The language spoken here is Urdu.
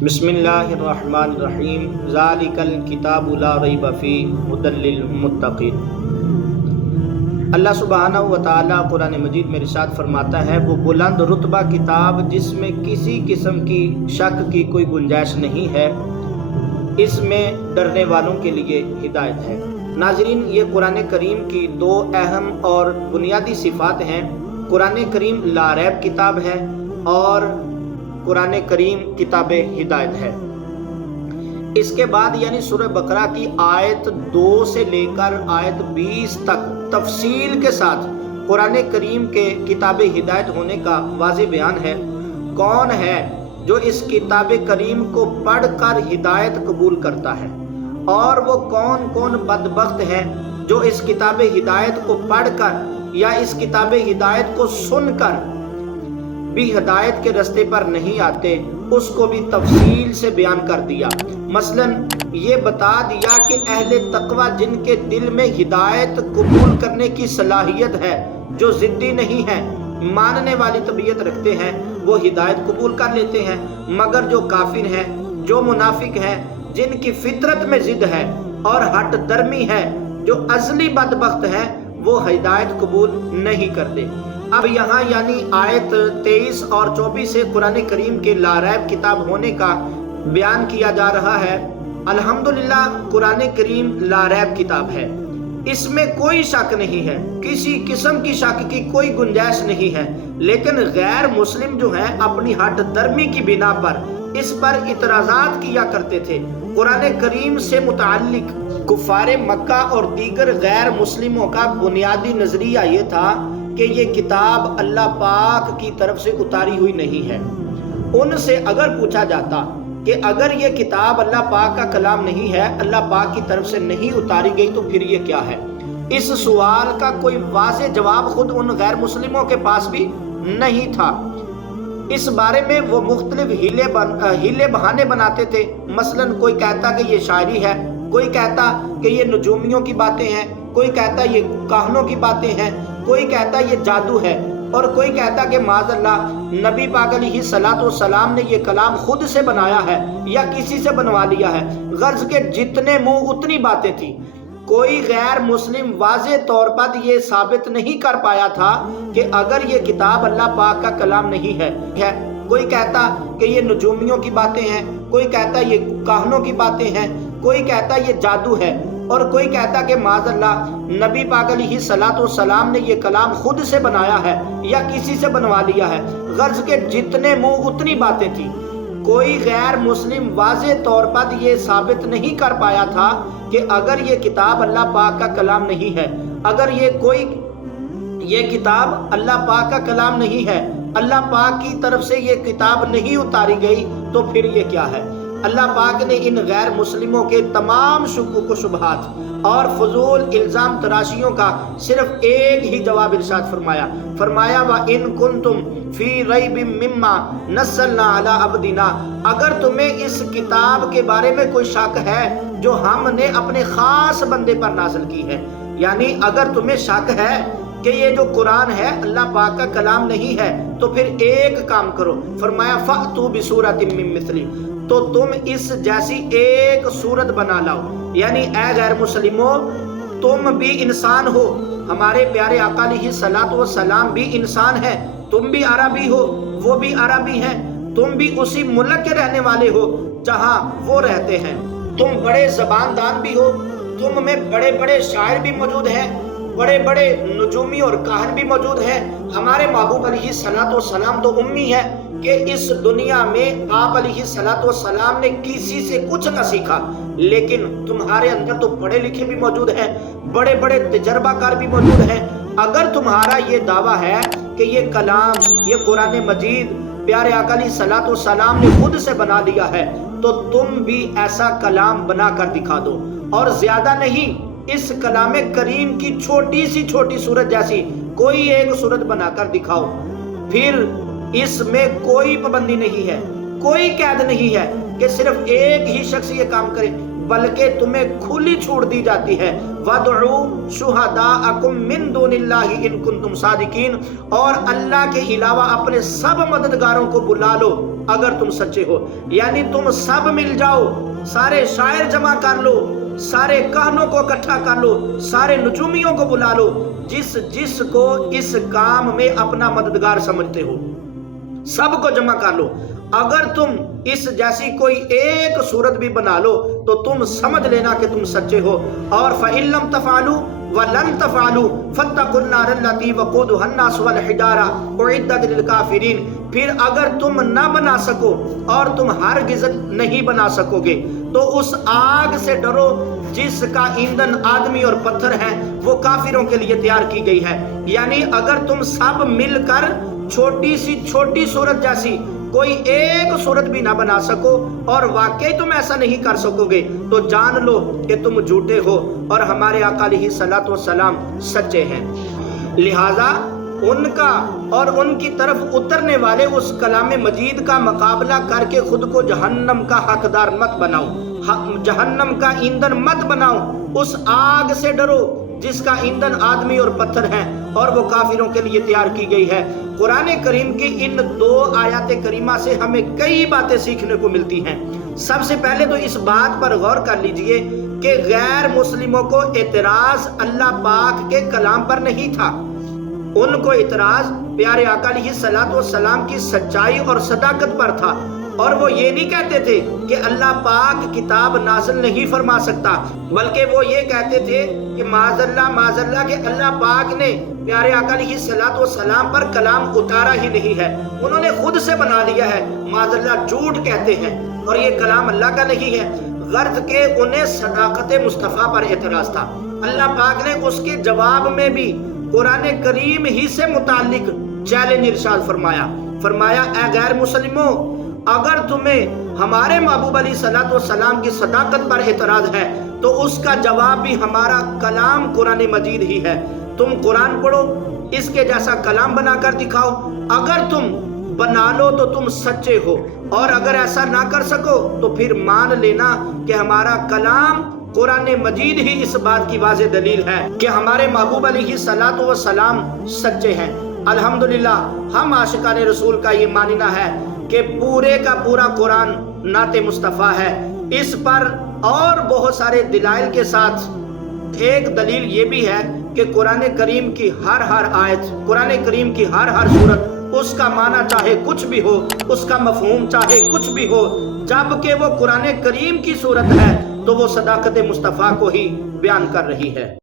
بسم اللہ الرحمن الرحیم ذالک الکتاب لا ریب فیہ ھدی للمتقین۔ اللہ سبحانہ و تعالیٰ قرآن مجید میں ارشاد فرماتا ہے وہ بلند رتبہ کتاب جس میں کسی قسم کی شک کی کوئی گنجائش نہیں ہے، اس میں ڈرنے والوں کے لیے ہدایت ہے۔ ناظرین، یہ قرآن کریم کی دو اہم اور بنیادی صفات ہیں۔ قرآن کریم لا ریب کتاب ہے اور قرآن کریم کتاب ہدایت ہے۔ اس کے بعد یعنی سورہ بقرہ کی آیت 2 سے لے کر آیت 20 تک تفصیل کے ساتھ قرآن کریم کے کتاب ہدایت ہونے کا واضح بیان ہے۔ کون ہے جو اس کتاب کریم کو پڑھ کر ہدایت قبول کرتا ہے، اور وہ کون کون بدبخت ہیں جو اس کتاب ہدایت کو پڑھ کر یا اس کتاب ہدایت کو سن کر بھی ہدایت کے رستے پر نہیں آتے، اس کو بھی تفصیل سے بیان کر دیا۔ مثلا یہ بتا دیا کہ اہل تقوی جن کے دل میں ہدایت قبول کرنے کی صلاحیت ہے، جو ضدی نہیں ہے، ماننے والی طبیعت رکھتے ہیں، وہ ہدایت قبول کر لیتے ہیں، مگر جو کافر ہیں، جو منافق ہیں، جن کی فطرت میں ضد ہے اور ہٹ درمی ہے، جو ازلی بدبخت ہیں، وہ ہدایت قبول نہیں کرتے۔ اب یہاں یعنی آیت 23 اور 24 سے قرآن کریم کے لا ریب کتاب ہونے کا بیان کیا جا رہا ہے۔ الحمدللہ قرآن کریم لا ریب کتاب ہے، اس میں کوئی شک نہیں ہے، کسی قسم کی شک کی کوئی گنجائش نہیں ہے، لیکن غیر مسلم جو ہیں اپنی ہٹ درمی کی بنا پر اس پر اعتراضات کیا کرتے تھے۔ قرآن کریم سے متعلق کفار مکہ اور دیگر غیر مسلموں کا بنیادی نظریہ یہ تھا کہ یہ کتاب اللہ پاک کی طرف سے اتاری ہوئی نہیں ہے۔ ان سے اگر پوچھا جاتا کہ اگر یہ کتاب اللہ پاک کا کلام نہیں ہے، اللہ پاک کی طرف سے نہیں اتاری گئی، تو پھر یہ کیا ہے؟ اس سوال کا کوئی واضح جواب خود ان غیر مسلموں کے پاس بھی نہیں تھا۔ اس بارے میں وہ مختلف ہیلے بہانے بناتے تھے۔ مثلا کوئی کہتا کہ یہ شاعری ہے، کوئی کہتا کہ یہ نجومیوں کی باتیں ہیں، کوئی کہتا یہ کاہنوں کی باتیں ہیں، کوئی کہتا یہ جادو ہے، اور کوئی کہتا کہ معاذ اللہ نبی پاک علیہ الصلوۃ والسلام نے یہ کلام خود سے بنایا ہے یا کسی سے بنوا لیا ہے۔ غرض کے جتنے منہ اتنی باتیں تھیں۔ کوئی غیر مسلم واضح طور پر یہ ثابت نہیں کر پایا تھا کہ اگر یہ کتاب اللہ پاک کا کلام نہیں ہے۔ کوئی کہتا کہ یہ نجومیوں کی باتیں ہیں، کوئی کہتا یہ کاہنوں کی باتیں ہیں، کوئی کہتا یہ جادو ہے، اور کوئی کہتا کہ معاذ اللہ نبی پاک علیہ الصلوۃ والسلام نے یہ کلام خود سے بنایا ہے یا کسی سے بنوا لیا ہے۔ غرض کے جتنے منہ اتنی باتیں تھیں۔ کوئی غیر مسلم واضح طور پر یہ ثابت نہیں کر پایا تھا کہ اگر یہ کتاب اللہ پاک کا کلام نہیں ہے، اگر یہ کتاب اللہ پاک کا کلام نہیں ہے، اللہ پاک کی طرف سے یہ کتاب نہیں اتاری گئی، تو پھر یہ کیا ہے؟ اللہ پاک نے ان غیر مسلموں کے تمام شکوک و شبہات اور فضول الزام تراشیوں کا صرف ایک ہی جواب ارشاد فرمایا۔ وَإِن كُنتُمْ فِي رَيْبٍ مِّمَّا نَزَّلْنَا عَلَىٰ عَبْدِنَا، اگر تمہیں اس کتاب کے بارے میں کوئی شک ہے جو ہم نے اپنے خاص بندے پر نازل کی ہے، یعنی اگر تمہیں شک ہے کہ یہ جو قرآن ہے اللہ پاک کا کلام نہیں ہے، تو پھر ایک کام کرو، فرمایا فَأْتُوا بِسُورَةٍ مِّن مِّثْلِهِ، تو تم اس جیسی ایک صورت بنا لاؤ۔ یعنی اے غیر مسلموں، تم بھی انسان ہو، ہمارے پیارے آقا علیہ الصلوۃ والسلام بھی انسان ہے، تم بھی عربی ہو، وہ بھی عربی ہیں، تم بھی اسی ملک کے رہنے والے ہو جہاں وہ رہتے ہیں، تم بڑے زباندان بھی ہو، تم میں بڑے بڑے شاعر بھی موجود ہیں، بڑے بڑے نجومی اور کاہن بھی موجود ہیں۔ ہمارے محبوب علیہ الصلوۃ والسلام تو امی ہے کہ اس دنیا میں آپ علیہ الصلوۃ والسلام نے کسی سے کچھ نہ سیکھا، لیکن تمہارے اندر تو پڑھے لکھے بھی موجود ہیں، بڑے بڑے تجربہ کار بھی موجود ہیں۔ اگر تمہارا یہ دعویٰ ہے کہ یہ کلام، یہ قرآن مجید پیارے آقا علیہ الصلوۃ والسلام نے خود سے بنا لیا ہے، تو تم بھی ایسا کلام بنا کر دکھا دو، اور زیادہ نہیں، اس کلام کریم کی چھوٹی سی چھوٹی صورت جیسی کوئی ایک صورت بنا کر دکھاؤ۔ پھر اس میں کوئی پابندی نہیں ہے، کوئی قید نہیں ہے کہ صرف ایک ہی شخص یہ کام کرے، بلکہ تمہیں کھلی چھوٹ دی جاتی ہے۔ وَادْعُوا شُهَدَاءَكُم مِّن دُونِ اللَّهِ إِن كُنتُمْ صَادِقِينَ، اور اللہ کے علاوہ اپنے سب مددگاروں کو بلا لو اگر تم سچے ہو. یعنی تم سب مل جاؤ، سارے شاعر جمع کر لو، سارے کہنوں کو اکٹھا کر لو، سارے نجومیوں کو بلا لو، جس کو اس کام میں اپنا مددگار سمجھتے ہو، سب کو جمع کر لو. اگر تم اس جیسی کوئی ایک صورت بھی بنا لو تو تم سمجھ لینا کہ تم سچے ہو. اور فَإِن لَمْ تَفْعَلُوا وَلَن تَفْعَلُوا فَاتَّقُوا النَّارَ الَّتِي وَقُودُهَا النَّاسُ وَالْحِجَارَةُ أُعِدَّتْ لِلْكَافِرِينَ. پھر اگر تم نہ بنا سکو اور تم ہرگز نہیں بنا سکو گے تو اس آگ سے ڈرو جس کا ایندھن آدمی اور پتھر ہے، وہ کافروں کے لیے تیار کی گئی ہے. یعنی اگر تم سب مل کر چھوٹی سی چھوٹی صورت جیسی کوئی ایک صورت بھی نہ بنا سکو اور واقعی تم ایسا نہیں کر سکو گے تو جان لو کہ تم جھوٹے ہو اور ہمارے آقا علیہ الصلوۃ والسلام سچے ہیں. لہذا ان کا اور ان کی طرف اترنے والے اس کلام مجید کا مقابلہ کر کے خود کو جہنم کا حقدار مت بناؤ، جہنم کا ایندھن مت بناؤ. اس آگ سے ڈرو جس کا ایندھن آدمی اور پتھر ہے اور وہ کافروں کے لیے تیار کی گئی ہے. قرآن کریم کی ان 2 آیات کریمہ سے ہمیں کئی باتیں سیکھنے کو ملتی ہیں. سب سے پہلے تو اس بات پر غور کر لیجئے کہ غیر مسلموں کو اعتراض اللہ پاک کے کلام پر نہیں تھا، ان کو اعتراض پیارے آقا علیہ الصلوۃ والسلام کی سچائی اور صداقت پر تھا. اور وہ یہ نہیں کہتے تھے کہ اللہ پاک کتاب نازل نہیں فرما سکتا، بلکہ وہ یہ کہتے تھے کہ معاذ اللہ کہ اللہ پاک نے پیارے آقا علیہ الصلوۃ والسلام پر کلام اتارا ہی نہیں ہے، انہوں نے خود سے بنا لیا ہے. معاذ اللہ جھوٹ کہتے ہیں اور یہ کلام اللہ کا نہیں ہے. غرض کہ انہیں صداقت مصطفیٰ پر اعتراض تھا. اللہ پاک نے اس کے جواب میں بھی قرآن کریم ہی سے متعلق چیلنج ارشاد فرمایا اے غیر مسلموں، اگر تمہیں ہمارے محبوب علیہ الصلوۃ والسلام کی صداقت پر اعتراض ہے تو اس کا جواب بھی ہمارا کلام قرآن مجید ہی ہے. تم قرآن پڑھو، اس کے جیسا کلام بنا کر دکھاؤ. اگر تم بنا لو تو تم سچے ہو، اور اگر ایسا نہ کر سکو تو پھر مان لینا کہ ہمارا کلام قرآن مجید ہی اس بات کی واضح دلیل ہے کہ ہمارے محبوب علیہ الصلوۃ والسلام سچے ہیں. الحمدللہ ہم عاشقان رسول کا یہ ماننا ہے کہ پورے کا پورا قرآن نعت مصطفیٰ ہے. اس پر اور بہت سارے دلائل کے ساتھ ایک دلیل یہ بھی ہے کہ قرآن کریم کی ہر آیت، قرآن کریم کی ہر صورت، اس کا معنی چاہے کچھ بھی ہو، اس کا مفہوم چاہے کچھ بھی ہو، جب کہ وہ قرآن کریم کی صورت ہے تو وہ صداقت مصطفیٰ کو ہی بیان کر رہی ہے.